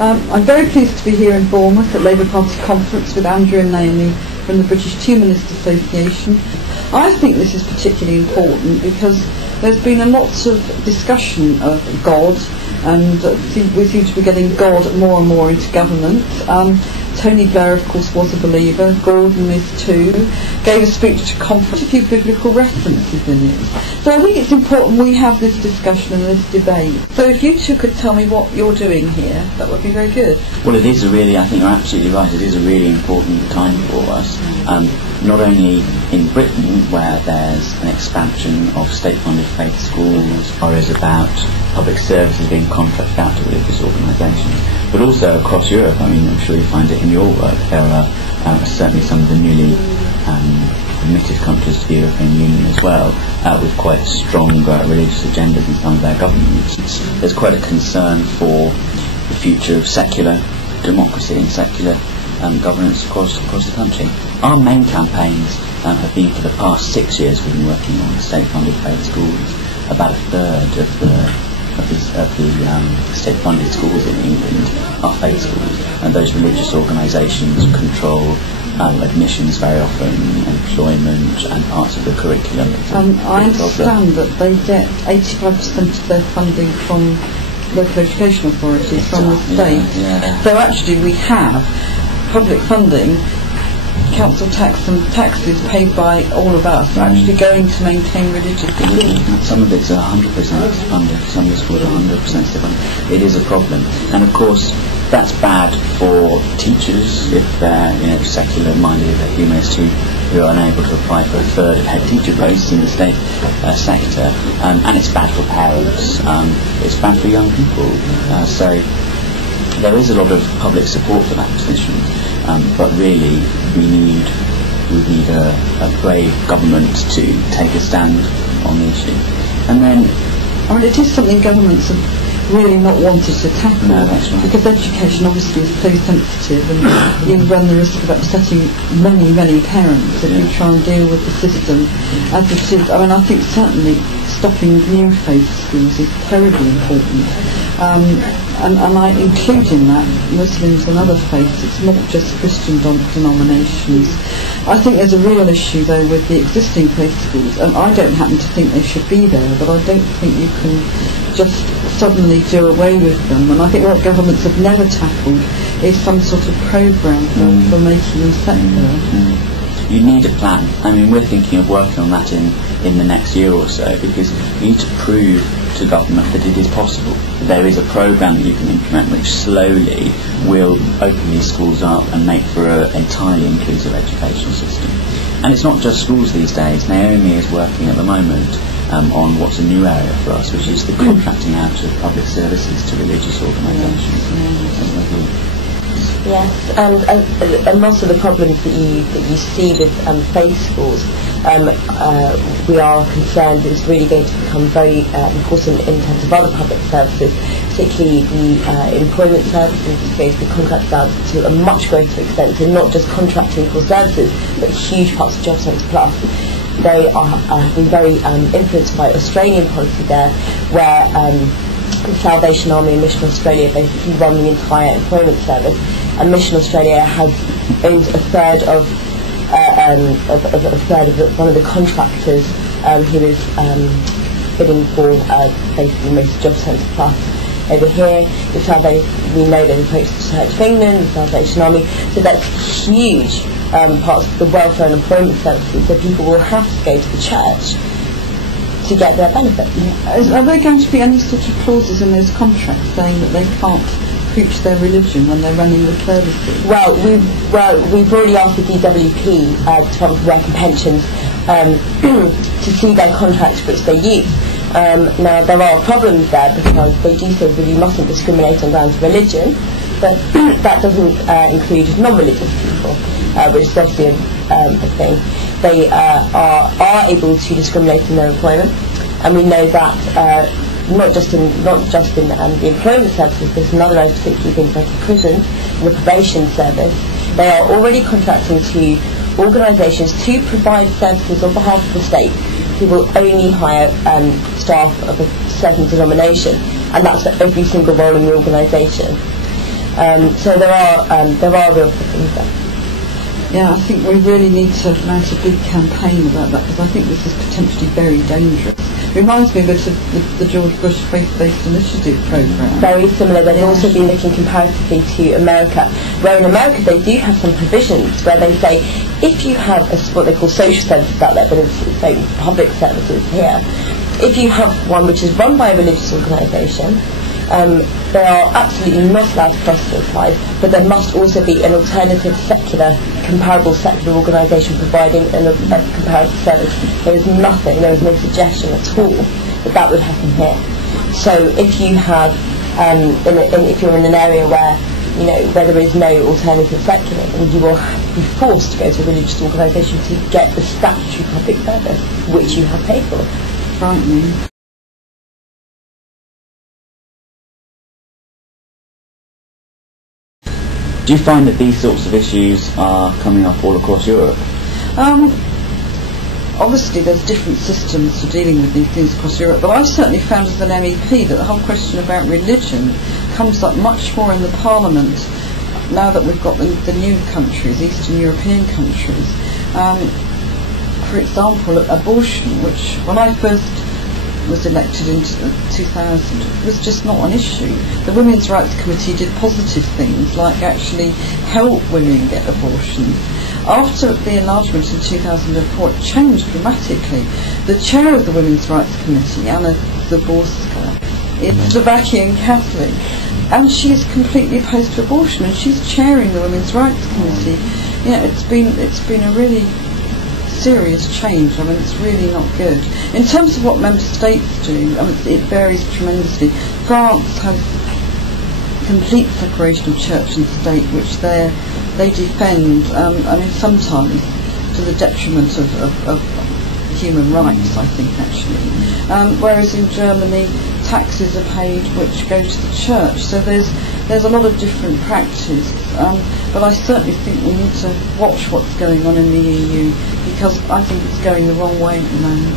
I'm very pleased to be here in Bournemouth at Labour Party conference with Andrew and Naomi from the British Humanist Association. I think this is particularly important because there's been a lot of discussion of God, and we seem to be getting God more and more into government. Tony Blair, of course, was a believer. Gordon is too. Gave a speech to conference, a few biblical references in it. So I think it's important we have this discussion and this debate. So if you two could tell me what you're doing here, that would be very good. Well, it is a really, I think you're absolutely right, it is a really important time for us. Not only in Britain, where there's an expansion of state-funded faith schools, or is about public services being contracted out to religious organisations, but also across Europe. I mean, I'm sure you find it in your work. There are certainly some of the newly admitted countries to the European Union as well, with quite strong religious agendas in some of their governments. There's quite a concern for the future of secular democracy and secular governance across the country. Our main campaigns have been, for the past 6 years, we've been working on state-funded faith schools. About a third of the state-funded schools in England are faith schools, and those religious organisations control admissions very often, employment and parts of the curriculum. I understand that they get 85% of their funding from local education authorities, from the state. Yeah. So actually we have public funding, council tax and taxes paid by all of us, actually going to maintain religious schools. Some of it's 100% funded, some of it's 100% funded. It is a problem, and of course that's bad for teachers if they're secular-minded, if they're humanists who are unable to apply for a third of head teacher posts in the state sector, and it's bad for parents, it's bad for young people. So there is a lot of public support for that position, but really we need a brave government to take a stand on the issue. And then, I mean, it is something governments have really not wanted to tackle, because education obviously is so sensitive, and you run the risk of upsetting many parents if you try and deal with the system as it is. I mean, I think certainly stopping new faith schools is terribly important, and I include in that Muslims and other faiths. It's not just Christian denominations. I think there's a real issue though with the existing faith schools, and I don't happen to think they should be there, but I don't think you can just suddenly do away with them. And I think what governments have never tackled is some sort of programme for making them secular. You need a plan. I mean, we're thinking of working on that in the next year or so, because you need to prove to government that it is possible. There is a programme that you can implement which slowly will open these schools up and make for an entirely inclusive education system. And it's not just schools these days. Naomi is working at the moment on what's a new area for us, which is the contracting out of public services to religious organisations. Yes, and most of the problems that you see with faith schools, we are concerned is really going to become very important in terms of other public services, particularly the employment services, which is going to be contracted out to a much greater extent, so not just contracting for services, but huge parts of Job Centre Plus. They have been very influenced by Australian policy there, where the Salvation Army and Mission Australia basically run the entire employment service, and Mission Australia has owned a third of one of the contractors who is bidding for basically most Job Centre Plus. Over here, we know they've approached the Church of England, the Salvation Army, so that's huge parts of the welfare and employment services, so people will have to go to the church to get their benefit. Are there going to be any sort of clauses in those contracts saying that they can't preach their religion when they're running the services? Well, we've already asked the DWP, Department for Work and Pensions, to see their contracts which they use. Now, there are problems there because they do say that you mustn't discriminate on grounds of religion, but that doesn't include non-religious people, which is obviously a thing. They are able to discriminate in their employment, and we know that not just in the employment services, there's another area, particularly things like the prison and the probation service. They are already contracting to organisations to provide services on behalf of the state, who will only hire staff of a certain denomination, and that's for every single role in the organisation. So there are real problems there. Yeah, I think we really need to mount a big campaign about that, because I think this is potentially very dangerous. It reminds me a bit of the George Bush Faith-Based Initiative programme. Very similar. They've also been looking comparatively to America, where in America they do have some provisions where they say if you have what they call social services out there, but it's public services here, if you have one which is run by a religious organisation, they are absolutely not allowed to proselytise, but there must also be an alternative comparable secular organisation providing a comparative service. There is no suggestion at all that would happen here. So if you have, if you're in an area where there is no alternative secular, then you will be forced to go to a religious organisation to get the statutory public service which you have paid for. Frightening. Do you find that these sorts of issues are coming up all across Europe? Obviously there's different systems for dealing with these things across Europe, but I've certainly found as an MEP that the whole question about religion comes up much more in the Parliament now that we've got the new countries, Eastern European countries. For example, abortion, which when I first was elected in 2000 was just not an issue. The Women's Rights Committee did positive things like actually help women get abortions. After the enlargement in 2004 it changed dramatically. The chair of the Women's Rights Committee, Anna Zaborska, is Slovakian Catholic, and she's completely opposed to abortion, and she's chairing the Women's Rights Committee. It's been a really serious change. I mean, it's really not good. In terms of what member states do, it varies tremendously. France has complete separation of church and state, which they defend, sometimes to the detriment of human rights, I think, actually. Whereas in Germany, taxes are paid which go to the church. So there's a lot of different practice. But I certainly think we need to watch what's going on in the EU, because I think it's going the wrong way at the moment.